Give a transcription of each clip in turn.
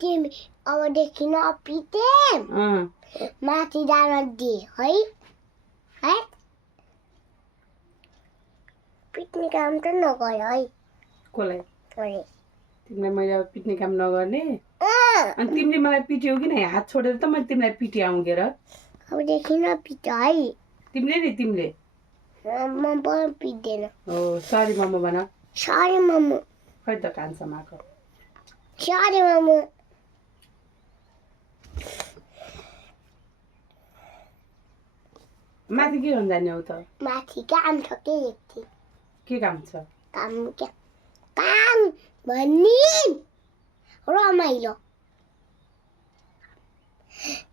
तिमी अबदेखि नपिटे माथि जान दे है है पिट्ने काम त नगर है कसलाई अरे तिमीलाई मैले अब पिट्ने काम नगर्ने अनि तिमीले मलाई पिट्यौ किन हात छोडेर त मैले तिमीलाई पिटे आउँगे र अबदेखि नपिट है तिमीले म पनि पिट्दैन हो सरी मम्मा भन सरी मम्मा खै त कान समाएको सरी मम्मा माथि के गर्नु जाने हौ त माथि काम छ के काम छ काम भन्ने रमाइलो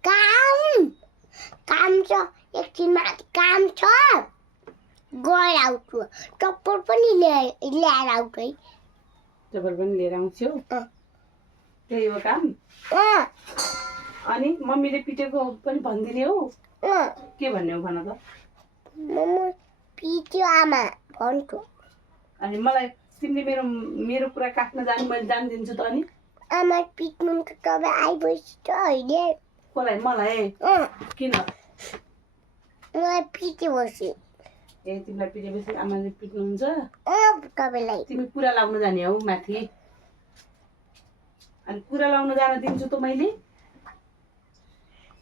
काम छ एकछिन माथि काम छ गएर आउँछु चप्पल पनि ल्याएर आउँछु है चप्पल पनि लिएर आउँछु त्यही हो काम अनि मम्मीले पिटेको पनि भनिदिने हौ के भन्ने हो भन त मम्मी पिट्यो आमा भन्छु अनि मलाई तिमीले मेरो कुरा काट्न जानु मैले जानिदिन्छु त अनि आमा पिट्नु त तपाईँ आइबस्छ अहिले कसलाई मलाई किन मलाई पिटेपछि ए तिमीलाई पिटेपछि आमाले पिट्नुहुन्छ तपाईँलाई तिमी कुरा लाउन जाने हौ माथि अनि कुरा लाउन जान दिन्छु त मैले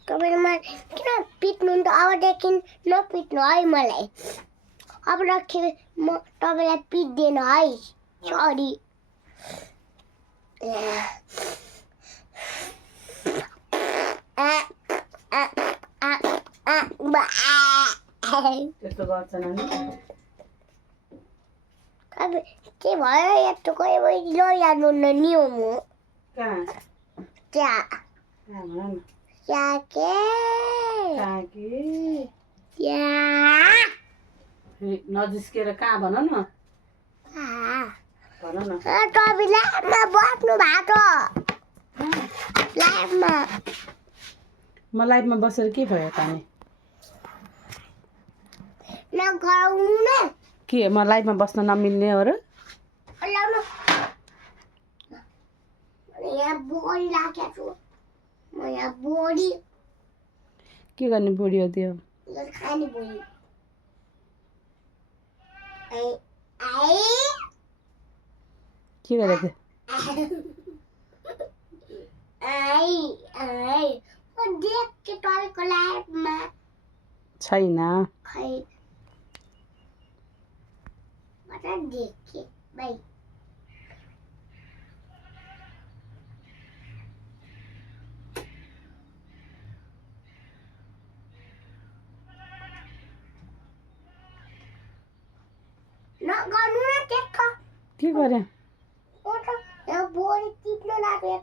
तपाईँले मलाई किन पिट्नु त अबदेखि नपिट्नु है मलाई अबदेखि म तपाईँलाई पिट्दैन है सरी त्यस्तो गर्छ नानी अब के भयो यस्तो गयो लैजानु नि हो म कहाँ त्यहाँ भन न त्यहाँ नजिस्केर कहाँ भन न भन न तपाईँ लाइभमा बस्नु भएको लाइभमा म लाइभमा बसेर के भयो त नि नगराउनु न के म लाइभमा बस्न नमिल्ने हो र लाउनु यहाँ बोडी राखेको छु म यहाँ बोडी के गर्ने बुढी हो त्यो खाने बोडी के गरेको म देखेँ तपाईँको लाइभमा छैन खै देखेँ भाइ नगर्नु न त्यस्तो के गरे यहाँ बोडी टिप्नु लाग्यो